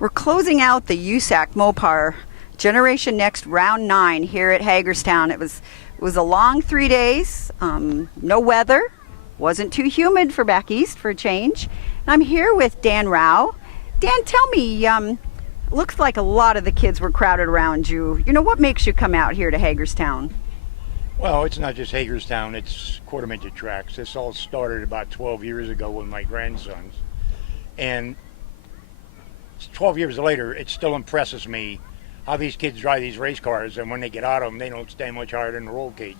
We're closing out the USAC Mopar Generation Next Round 9 here at Hagerstown. It was a long 3 days, no weather, wasn't too humid for back east for a change. And I'm here with Dan Rauch. Dan, tell me, looks like a lot of the kids were crowded around you. You know, what makes you come out here to Hagerstown? Well, it's not just Hagerstown, it's quarter midget tracks. This all started about 12 years ago with my grandsons. And 12 years later, it still impresses me how these kids drive these race cars, and when they get out of them, they don't stay much higher than the roll cage.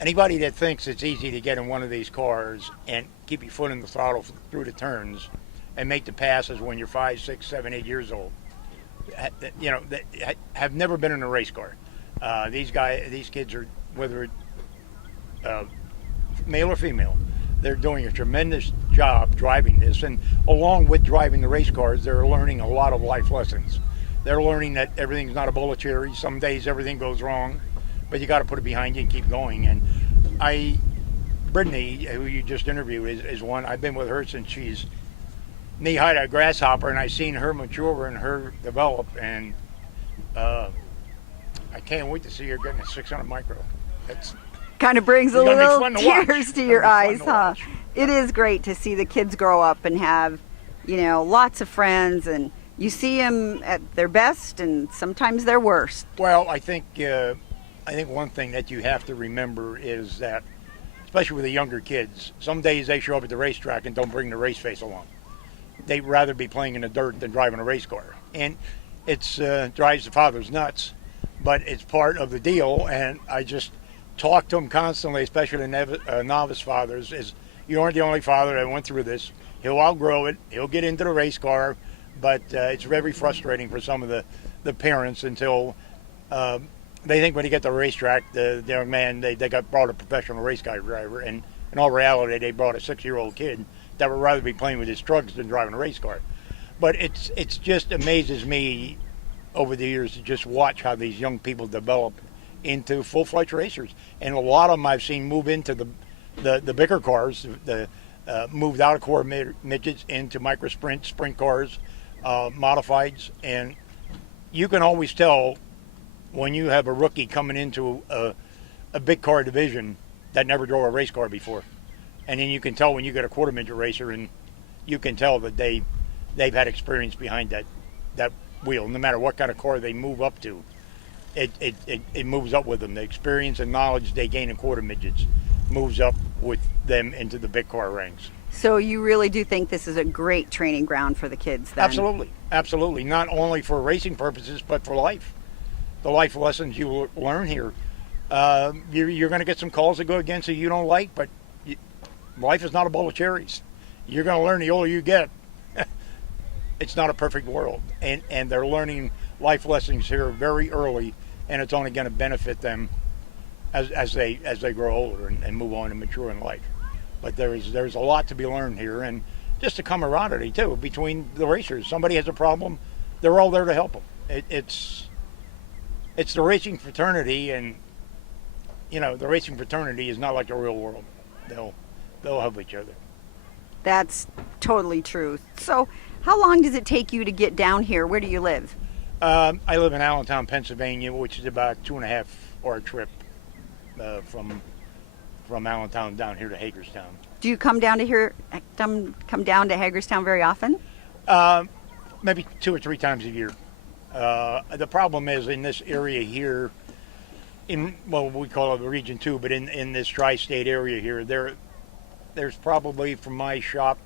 Anybody that thinks it's easy to get in one of these cars and keep your foot in the throttle through the turns and make the passes when you're 5, 6, 7, 8 years old, you know, that have never been in a race car. These kids are, whether male or female, they're doing a tremendous job driving this, and along with driving the race cars, they're learning a lot of life lessons. They're learning that everything's not a bowl of cherries. Some days everything goes wrong, but you got to put it behind you and keep going. And Brittany, who you just interviewed, is one. I've been with her since she's knee-high to a grasshopper, and I've seen her mature and her develop, and I can't wait to see her getting a 600 micro. That's kind of brings a little tears to your eyes, huh? It is great to see the kids grow up and have, you know, lots of friends, and you see them at their best and sometimes their worst. Well, I think one thing that you have to remember is that, especially with the younger kids, some days they show up at the racetrack and don't bring the race face along. They'd rather be playing in the dirt than driving a race car, and it's drives the fathers nuts, but it's part of the deal. And I just talk to them constantly, especially the novice fathers, is you aren't the only father that went through this. He'll outgrow it. He'll get into the race car, but it's very frustrating for some of the parents until they think when they get to the racetrack, the young man, they got brought a professional race car driver, and in all reality, they brought a 6-year-old kid that would rather be playing with his trucks than driving a race car. But it's just amazes me over the years to just watch how these young people develop into full-fledged racers, and a lot of them I've seen move into the bigger cars, moved out of quarter midgets into micro sprint cars, modifieds, and you can always tell when you have a rookie coming into a big car division that never drove a race car before, and then you can tell when you get a quarter midget racer, and you can tell that they've had experience behind that wheel, no matter what kind of car they move up to. It moves up with them. The experience and knowledge they gain in quarter midgets moves up with them into the big car ranks. So you really do think this is a great training ground for the kids then? Absolutely. Not only for racing purposes, but for life. The life lessons you will learn here. You're going to get some calls that go against you don't like, but life is not a bowl of cherries. You're going to learn the older you get. It's not a perfect world, and they're learning life lessons here very early, and it's only going to benefit them as they grow older and move on and mature in life. But there's a lot to be learned here, and just a camaraderie too between the racers. Somebody has a problem, they're all there to help them. It's the racing fraternity, and you know, the racing fraternity is not like the real world. They'll help each other. That's totally true. So how long does it take you to get down here? Where do you live? I live in Allentown, Pennsylvania, which is about 2.5-hour trip from Allentown down here to Hagerstown. Do you come down to Hagerstown very often? Maybe 2 or 3 times a year. The problem is in this area here, we call it the Region 2, but in this tri-state area here, there's probably from my shop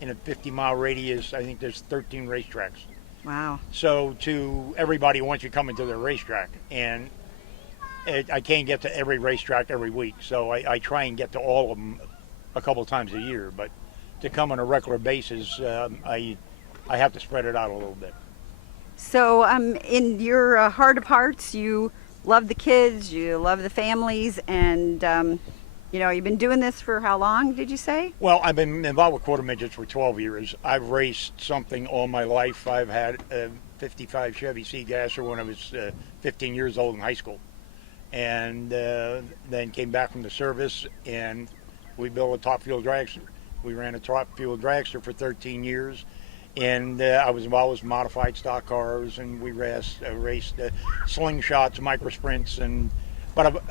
in a 50-mile radius, I think there's 13 racetracks. Wow. So to everybody wants you coming to their racetrack, and I can't get to every racetrack every week, so I try and get to all of them a couple times a year, but to come on a regular basis, I have to spread it out a little bit. So in your heart of hearts, you love the kids, you love the families, and you know, you've been doing this for how long, did you say? Well, I've been involved with quarter midgets for 12 years. I've raced something all my life. I've had a 55 Chevy Seagasser when I was 15 years old in high school. And then came back from the service, and we built a top fuel dragster. We ran a top fuel dragster for 13 years, and I was involved with modified stock cars, and we raced slingshots, micro sprints, but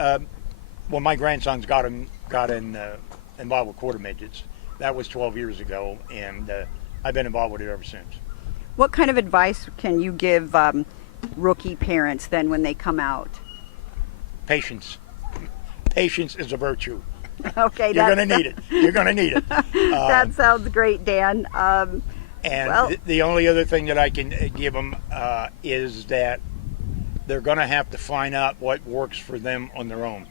when my grandsons got involved with quarter midgets, that was 12 years ago, and I've been involved with it ever since. What kind of advice can you give rookie parents then when they come out? Patience. Patience is a virtue. Okay, You're going to need it. You're going to need it. That sounds great, Dan. The only other thing that I can give them is that they're going to have to find out what works for them on their own.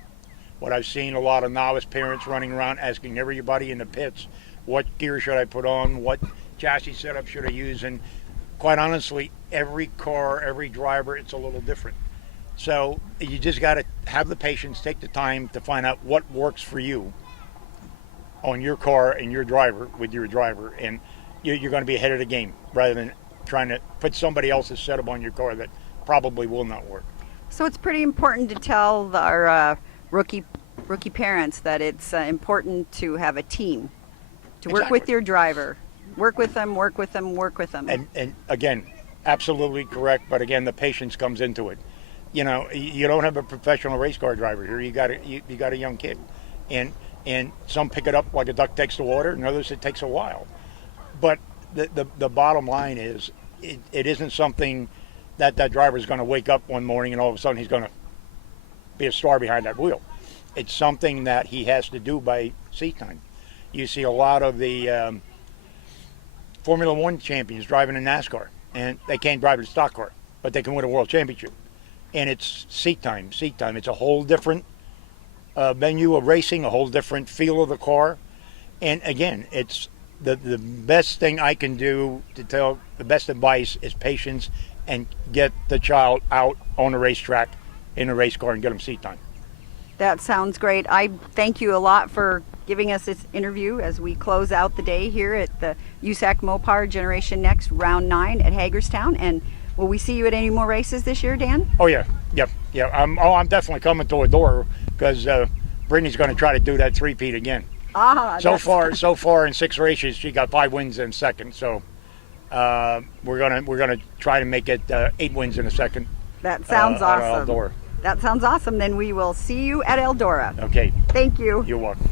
What I've seen a lot of novice parents running around asking everybody in the pits, what gear should I put on, what chassis setup should I use, and quite honestly, every car, every driver, it's a little different. So you just got to have the patience, take the time to find out what works for you on your car and your driver, with your driver, and you're going to be ahead of the game rather than trying to put somebody else's setup on your car that probably will not work. So it's pretty important to tell our rookie parents that it's important to have a team, to work with your driver. Work with them, work with them, work with them. And again, absolutely correct, but again, the patience comes into it. You know, you don't have a professional race car driver here. You got a young kid, and some pick it up like a duck takes the water, and others it takes a while. But the bottom line is, it isn't something that driver is going to wake up one morning and all of a sudden he's going to be a star behind that wheel. It's something that he has to do by seat time. You see a lot of the Formula One champions driving in NASCAR, and they can't drive a stock car, but they can win a world championship. And it's seat time. It's a whole different venue of racing, a whole different feel of the car. And again, it's the best thing I can do to tell, the best advice is patience, and get the child out on the racetrack in a race car and get them seat time. That sounds great. I thank you a lot for giving us this interview as we close out the day here at the USAC Mopar Generation Next Round 9 at Hagerstown. And will we see you at any more races this year, Dan? Oh yeah. I'm definitely coming to Eldora because Brittany's going to try to do that three-peat again. So far in 6 races, she got 5 wins in second. So we're gonna try to make it 8 wins in a second. That sounds awesome. Eldora. That sounds awesome. Then we will see you at Eldora. Okay. Thank you. You're welcome.